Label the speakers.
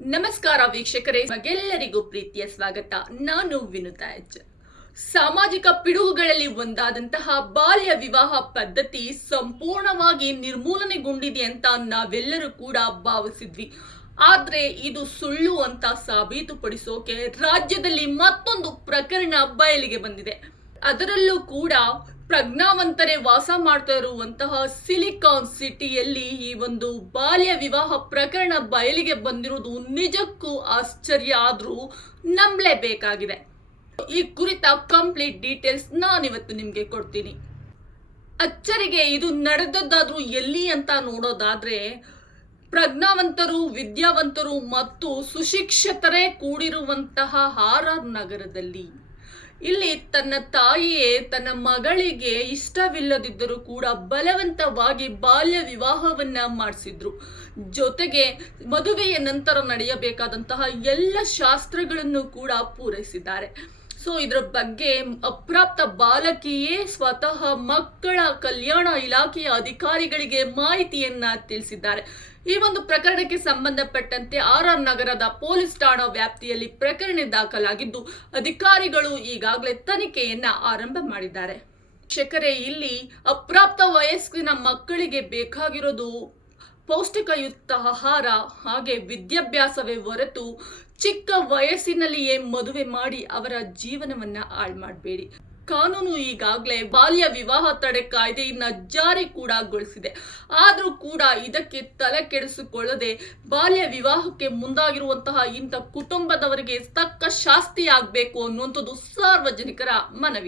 Speaker 1: ನಮಸ್ಕಾರ ವೀಕ್ಷಕರೇ ನಿಮಗೆಲ್ಲರಿಗೂ ಪ್ರೀತಿಯ ಸ್ವಾಗತ. ನಾನು ವಿನುತಾ ಎಚ್. ಸಾಮಾಜಿಕ ಪಿಡುಗುಗಳಲ್ಲಿ ಒಂದಾದಂತಹ ಬಾಲ್ಯ ವಿವಾಹ ಪದ್ಧತಿ ಸಂಪೂರ್ಣವಾಗಿ ನಿರ್ಮೂಲನೆಗೊಂಡಿದೆ ಅಂತ ನಾವೆಲ್ಲರೂ ಕೂಡ ಭಾವಿಸಿದ್ವಿ. ಆದ್ರೆ ಇದು ಸುಳ್ಳು ಅಂತ ಸಾಬೀತುಪಡಿಸೋಕೆ ರಾಜ್ಯದಲ್ಲಿ ಮತ್ತೊಂದು ಪ್ರಕರಣ ಬಯಲಿಗೆ ಬಂದಿದೆ. ಅದರಲ್ಲೂ ಕೂಡ ಪ್ರಜ್ಞಾವಂತರೇ ವಾಸ ಮಾಡ್ತಾ ಇರುವಂತಹ ಸಿಲಿಕಾನ್ ಸಿಟಿಯಲ್ಲಿ ಈ ಒಂದು ಬಾಲ್ಯ ವಿವಾಹ ಪ್ರಕರಣ ಬಯಲಿಗೆ ಬಂದಿರುವುದು ನಿಜಕ್ಕೂ ಆಶ್ಚರ್ಯ ಆದರೂ ನಂಬಲೇಬೇಕಾಗಿದೆ. ಈ ಕುರಿತ ಕಂಪ್ಲೀಟ್ ಡೀಟೇಲ್ಸ್ ನಾನಿವತ್ತು ನಿಮಗೆ ಕೊಡ್ತೀನಿ. ಅಚ್ಚರಿಗೆ ಇದು ನಡೆದದ್ದಾದ್ರೂ ಎಲ್ಲಿ ಅಂತ ನೋಡೋದಾದ್ರೆ ಪ್ರಜ್ಞಾವಂತರು, ವಿದ್ಯಾವಂತರು ಮತ್ತು ಸುಶಿಕ್ಷಿತರೇ ಕೂಡಿರುವಂತಹ ಆರ್ ಆರ್ ನಗರದಲ್ಲಿ. ಇಲ್ಲಿ ತನ್ನ ತಾಯಿಯೇ ತನ್ನ ಮಗಳಿಗೆ ಇಷ್ಟವಿಲ್ಲದಿದ್ದರೂ ಕೂಡ ಬಲವಂತವಾಗಿ ಬಾಲ್ಯ ವಿವಾಹವನ್ನ ಮಾಡಿಸಿದ್ರು. ಜೊತೆಗೆ ಮದುವೆಯ ನಂತರ ನಡೆಯಬೇಕಾದಂತಹ ಎಲ್ಲ ಶಾಸ್ತ್ರಗಳನ್ನು ಕೂಡ ಪೂರೈಸಿದ್ದಾರೆ. ಸೊ ಇದರ ಬಗ್ಗೆ ಅಪ್ರಾಪ್ತ ಬಾಲಕಿಯೇ ಸ್ವತಃ ಮಕ್ಕಳ ಕಲ್ಯಾಣ ಇಲಾಖೆಯ ಅಧಿಕಾರಿಗಳಿಗೆ ಮಾಹಿತಿಯನ್ನ ತಿಳಿಸಿದ್ದಾರೆ. ಈ ಒಂದು ಪ್ರಕರಣಕ್ಕೆ ಸಂಬಂಧಪಟ್ಟಂತೆ ಆರ್ ಆರ್ ನಗರದ ಪೊಲೀಸ್ ಠಾಣಾ ವ್ಯಾಪ್ತಿಯಲ್ಲಿ ಪ್ರಕರಣ ದಾಖಲಾಗಿದ್ದು, ಅಧಿಕಾರಿಗಳು ಈಗಾಗಲೇ ತನಿಖೆಯನ್ನ ಆರಂಭ ಮಾಡಿದ್ದಾರೆ. ಶಿಕ್ಷಕರೇ, ಇಲ್ಲಿ ಅಪ್ರಾಪ್ತ ವಯಸ್ಕಿನ ಮಕ್ಕಳಿಗೆ ಬೇಕಾಗಿರೋದು ಪೌಷ್ಟಿಕಯುಕ್ತ ಆಹಾರ, ಹಾಗೆ ವಿದ್ಯಾಭ್ಯಾಸವೇ ಹೊರತು ಚಿಕ್ಕ ವಯಸ್ಸಿನಲ್ಲಿಯೇ ಮದುವೆ ಮಾಡಿ ಅವರ ಜೀವನವನ್ನ ಹಾಳು ಮಾಡಬೇಡಿ ಕಾನೂನು ಈಗಾಗಲೇ ಬಾಲ್ಯ ವಿವಾಹ ತಡೆ ಕಾಯ್ದೆಯನ್ನ ಜಾರಿ ಕೂಡ ಗೊಳಿಸಿದೆ. ಆದರೂ ಕೂಡ ಇದಕ್ಕೆ ತಲೆ ಕೆಡಿಸಿಕೊಳ್ಳದೆ ಬಾಲ್ಯ ವಿವಾಹಕ್ಕೆ ಮುಂದಾಗಿರುವಂತಹ ಇಂಥ ಕುಟುಂಬದವರಿಗೆ ತಕ್ಕ ಶಾಸ್ತಿ ಆಗಬೇಕು ಅನ್ನುವಂಥದ್ದು ಸಾರ್ವಜನಿಕರ ಮನವಿ.